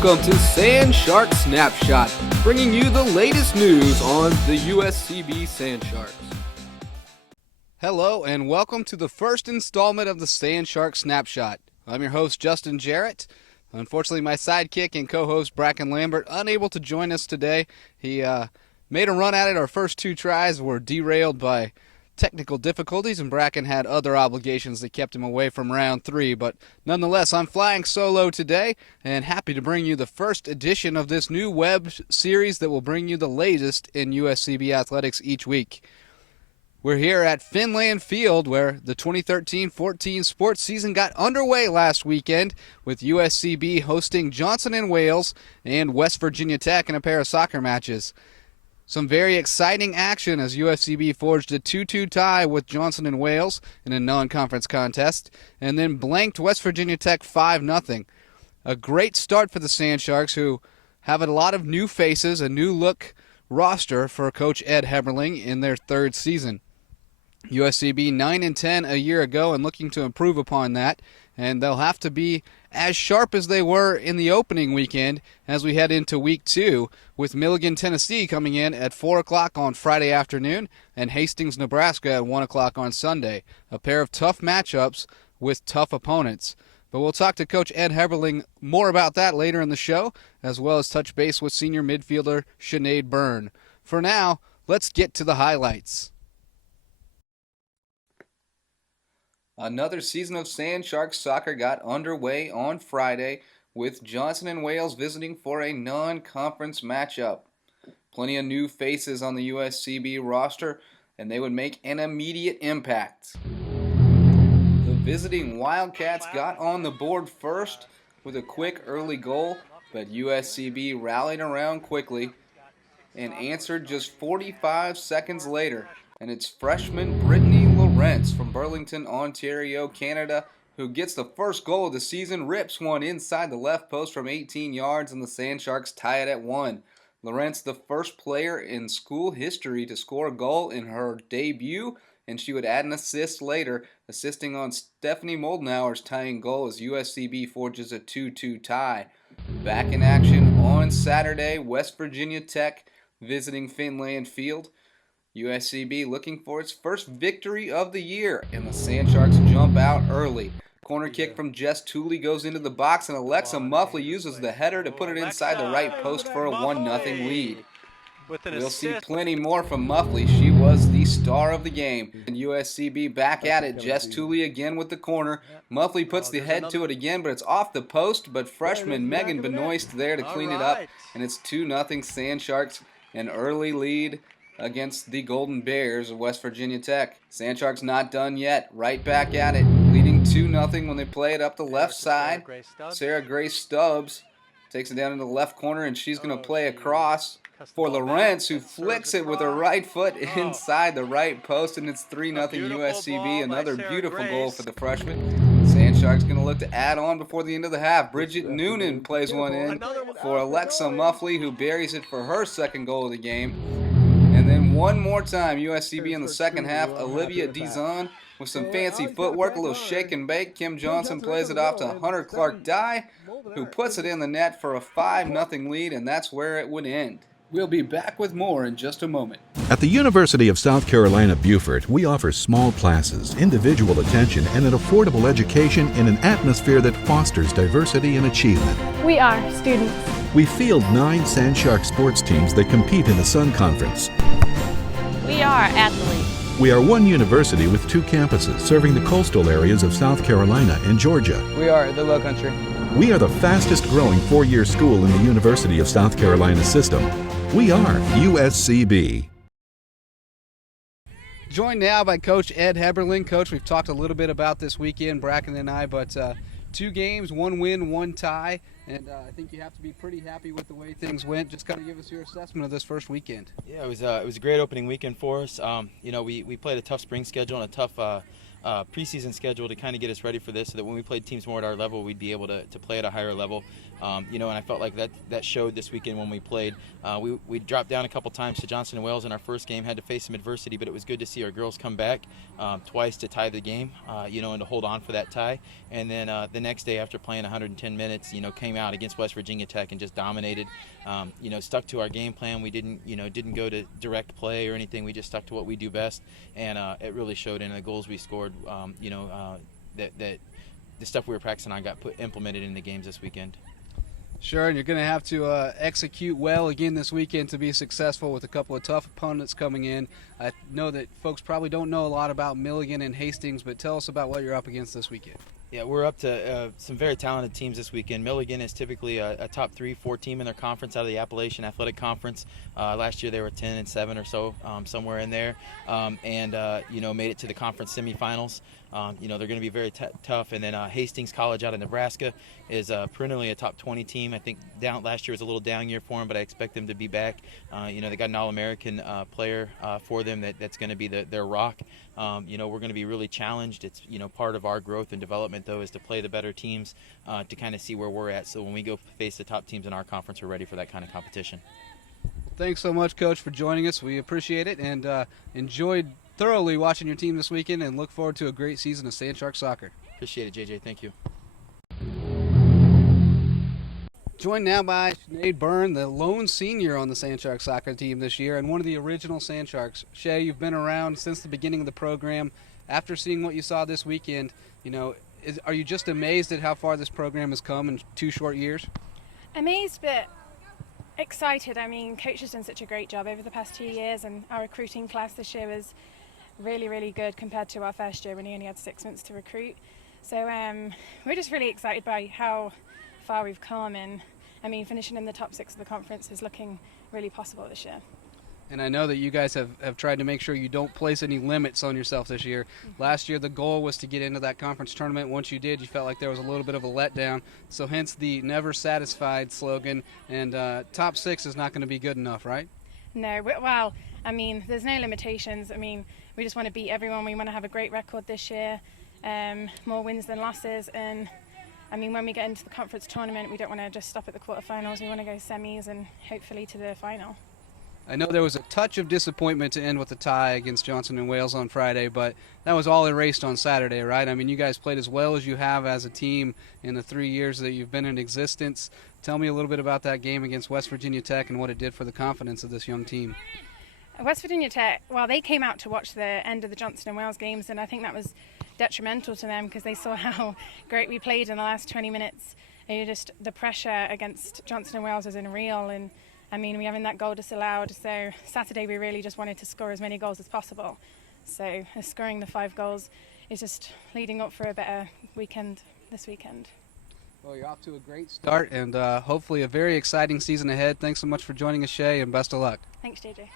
Welcome to Sand Shark Snapshot, bringing you the latest news on the USCB Sand Sharks. Hello and welcome to the first installment of the Sand Shark Snapshot. I'm your host, Justin Jarrett. Unfortunately, my sidekick and co-host, Bracken Lambert, unable to join us today. He made a run at it. Our first two tries were derailed by technical difficulties, and Bracken had other obligations that kept him away from round three. But nonetheless, I'm flying solo today and happy to bring you the first edition of this new web series that will bring you the latest in USCB athletics each week. We're here at Finland Field, where the 2013-14 sports season got underway last weekend, with USCB hosting Johnson & Wales and West Virginia Tech in a pair of soccer matches. Some very exciting action as USCB forged a 2-2 tie with Johnson & Wales in a non-conference contest, and then blanked West Virginia Tech 5-0. A great start for the Sand Sharks, who have a lot of new faces, a new look roster for Coach Ed Heberling in their third season. USCB 9-10 a year ago and looking to improve upon that, and they'll have to be as sharp as they were in the opening weekend as we head into week two, with Milligan, Tennessee coming in at 4 o'clock on Friday afternoon and Hastings, Nebraska at 1 o'clock on Sunday. A pair of tough matchups with tough opponents. But we'll talk to Coach Ed Heberling more about that later in the show, as well as touch base with senior midfielder Sinéad Byrne. For now, let's get to the highlights. Another season of Sand Sharks soccer got underway on Friday, with Johnson & Wales visiting for a non-conference matchup. Plenty of new faces on the USCB roster, and they would make an immediate impact. The visiting Wildcats got on the board first with a quick early goal, but USCB rallied around quickly and answered just 45 seconds later, and it's freshman Brittany Lawrence from Burlington, Ontario, Canada, who gets the first goal of the season, rips one inside the left post from 18 yards, and the Sand Sharks tie it at 1. Lawrence, the first player in school history to score a goal in her debut, and she would add an assist later, assisting on Stephanie Moldenhauer's tying goal as USCB forges a 2-2 tie. Back in action on Saturday, West Virginia Tech visiting Finland Field. USCB looking for its first victory of the year, and the Sand Sharks jump out early. Corner kick from Jess Tooley goes into the box, and Alexa Muffley uses the header to put it inside the right post for a 1-0 lead. We'll see plenty more from Muffley. She was the star of the game. And USCB back at it. Jess Tooley again with the corner. Muffley puts the head to it again, but it's off the post, but freshman Megan Benoist there to clean it up, and it's 2-0 Sand Sharks, an early lead against the Golden Bears of West Virginia Tech. Sand Sharks not done yet. Right back at it, leading 2-0 when they play it up the left side. Sarah Grace Stubbs takes it down in the left corner, and she's going to play across for Lawrence, who flicks it with her right foot inside the right post, and it's 3-0 USCB. Another beautiful goal for the freshman. Sand Sharks going to look to add on before the end of the half. Bridget Noonan plays one in for Alexa Muffley, who buries it for her second goal of the game. And then one more time, USCB in the second half, Olivia Dizon with some fancy footwork, a little shake and bake. Kim Johnson plays it off to Hunter Clark-Dye, who puts it in the net for a 5-0 lead, and that's where it would end. We'll be back with more in just a moment. At the University of South Carolina, Beaufort, we offer small classes, individual attention, and an affordable education in an atmosphere that fosters diversity and achievement. We are students. We field 9 Sand Shark sports teams that compete in the Sun Conference. We are athletes. We are one university with 2 campuses serving the coastal areas of South Carolina and Georgia. We are the Low Country. We are the fastest growing 4-year school in the University of South Carolina system. We are USCB. Joined now by Coach Ed Heberling. Coach, we've talked a little bit about this weekend, Bracken and I, but 2 games, 1 win, 1 tie, and I think you have to be pretty happy with the way things went. Just kind of give us your assessment of this first weekend. Yeah, it was a great opening weekend for us. We played a tough spring schedule and a preseason schedule to kind of get us ready for this, so that when we played teams more at our level, we'd be able to play at a higher level. And I felt like that showed this weekend when we played. We dropped down a couple times to Johnson & Wales in our first game, had to face some adversity, but it was good to see our girls come back twice to tie the game, and to hold on for that tie. And then the next day, after playing 110 minutes, came out against West Virginia Tech and just dominated. Stuck to our game plan. We didn't go to direct play or anything. We just stuck to what we do best, and it really showed in the goals we scored. That the stuff we were practicing on got implemented in the games this weekend. Sure, and you're going to have to execute well again this weekend to be successful with a couple of tough opponents coming in. I know that folks probably don't know a lot about Milligan and Hastings, but tell us about what you're up against this weekend. Yeah, we're up to some very talented teams this weekend. Milligan is typically a top 3-4 team in their conference out of the Appalachian Athletic Conference. Last year they were 10-7 or so, somewhere in there, and made it to the conference semifinals. They're going to be very tough. And then Hastings College out of Nebraska is perennially a top 20 team. I think last year was a little down year for them, but I expect them to be back. They got an All-American player for them that's going to be their rock. We're going to be really challenged. It's part of our growth and development, though, is to play the better teams to kind of see where we're at. So when we go face the top teams in our conference, we're ready for that kind of competition. Thanks so much, Coach, for joining us. We appreciate it and enjoyed thoroughly watching your team this weekend, and look forward to a great season of Sand Shark soccer. Appreciate it, JJ. Thank you. Joined now by Sinéad Byrne, the lone senior on the Sand Shark soccer team this year and one of the original Sand Sharks. Shay, you've been around since the beginning of the program. After seeing what you saw this weekend, are you just amazed at how far this program has come in 2 short years? Amazed, but excited. I mean, Coach has done such a great job over the past 2 years, and our recruiting class this year was really, really good compared to our first year when he only had 6 months to recruit. So we're just really excited by how far we've come, and I mean, finishing in the top 6 of the conference is looking really possible this year. And I know that you guys have tried to make sure you don't place any limits on yourself this year. Mm-hmm. Last year the goal was to get into that conference tournament. Once you did, you felt like there was a little bit of a letdown. So hence the never satisfied slogan, and top 6 is not going to be good enough, right? No, well, I mean, there's no limitations. I mean, we just want to beat everyone. We want to have a great record this year, more wins than losses. And I mean, when we get into the conference tournament, we don't want to just stop at the quarterfinals. We want to go semis and hopefully to the final. I know there was a touch of disappointment to end with a tie against Johnson & Wales on Friday, but that was all erased on Saturday, right? I mean, you guys played as well as you have as a team in the 3 years that you've been in existence. Tell me a little bit about that game against West Virginia Tech and what it did for the confidence of this young team. West Virginia Tech, well, they came out to watch the end of the Johnson & Wales games, and I think that was detrimental to them because they saw how great we played in the last 20 minutes. And just the pressure against Johnson & Wales was unreal, and I mean, we having that goal disallowed. So Saturday we really just wanted to score as many goals as possible. So scoring the 5 goals is just leading up for a better weekend this weekend. Well, you're off to a great start, and hopefully a very exciting season ahead. Thanks so much for joining us, Shay, and best of luck. Thanks, JJ.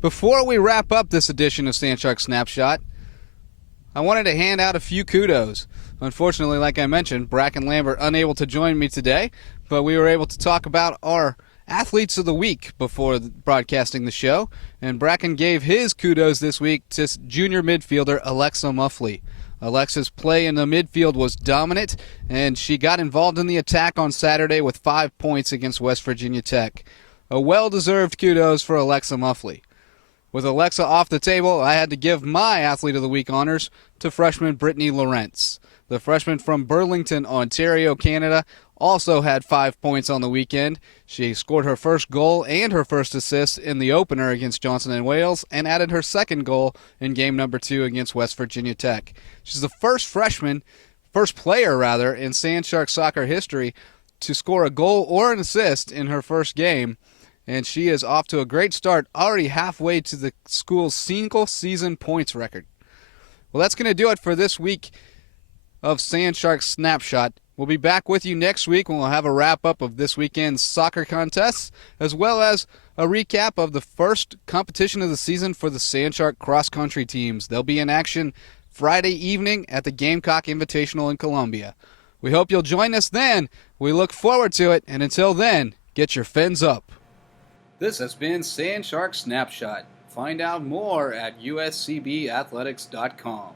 Before we wrap up this edition of Sand Shark Snapshot, I wanted to hand out a few kudos. Unfortunately, like I mentioned, Bracken Lambert unable to join me today, but we were able to talk about our Athletes of the Week before broadcasting the show, and Bracken gave his kudos this week to junior midfielder Alexa Muffley. Alexa's play in the midfield was dominant, and she got involved in the attack on Saturday with 5 points against West Virginia Tech. A well-deserved kudos for Alexa Muffley. With Alexa off the table, I had to give my Athlete of the Week honors to freshman Brittany Lawrence. The freshman from Burlington, Ontario, Canada, also had 5 points on the weekend. She scored her first goal and her first assist in the opener against Johnson & Wales and added her second goal in game number 2 against West Virginia Tech. She's the first player in Sand Shark soccer history to score a goal or an assist in her first game, and she is off to a great start, already halfway to the school's single-season points record. Well, that's going to do it for this week of Sand Shark Snapshot. We'll be back with you next week when we'll have a wrap-up of this weekend's soccer contests, as well as a recap of the first competition of the season for the Sand Shark cross-country teams. They'll be in action Friday evening at the Gamecock Invitational in Columbia. We hope you'll join us then. We look forward to it, and until then, get your fins up. This has been Sand Shark Snapshot. Find out more at uscbathletics.com.